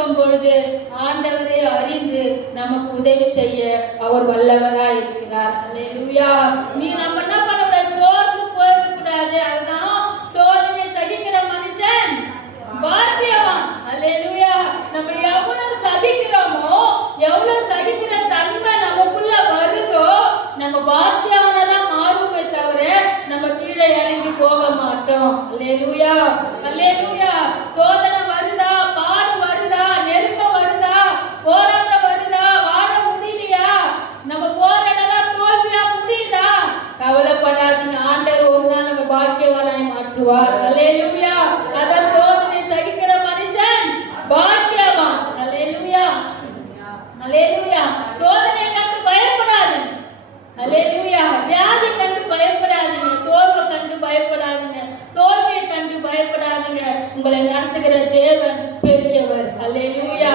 காத்திருக்கும் பொழுது ஆண்டவரே அறிந்து நமக்கு உதவி செய்ய அவர் வல்லவராய் இருக்கிறார். அல்லேலூயா நீ நம்ம என்ன பண்ணுற சோர்ந்து போயிடக் கூடாது அதுதான் சோதனை சகிக்கிற மனுஷன். பாக்கியவான். அல்லேலூயா நம்ம எவ்வளவு சகிக்கிறோமோ எவ்வளவு சகிக்கிற தன்மை நமக்குள்ள வருதோ நம்ம பாக்கியவனா மாறுமே தவிர நம்ம கீழே இறங்கி போக மாட்டோம். அல்லேலூயா சோதனை வருதா பாடு வருதா நெருக்கம் வருதா போராட்டம் வருதா வாழ முடியலையா நம்ம போற இடம்லாம் தோல்வியா முடியுதா கவலைப்படாதீங்க ஆண்டவர் ஒரு நாள் நம்ம பாக்கியவனாய் மாற்றுவார் அல்லேலூயா அத சோதனை சகிக்கிற மனுஷன் பாக்கியவான். அல்லேலூயா அல்லேலூயா சோதனை கண்டு பயப்படாதீங்க அல்லேலூயா வியாதி கண்டு பயப்படாதீங்க. சோர்வை கண்டு பயப்படாதீங்க. தோல்வியை கண்டு பயப்படாதீங்க. உங்களை நடத்துகிற தேவன் பெரியவர். அல்லேலூயா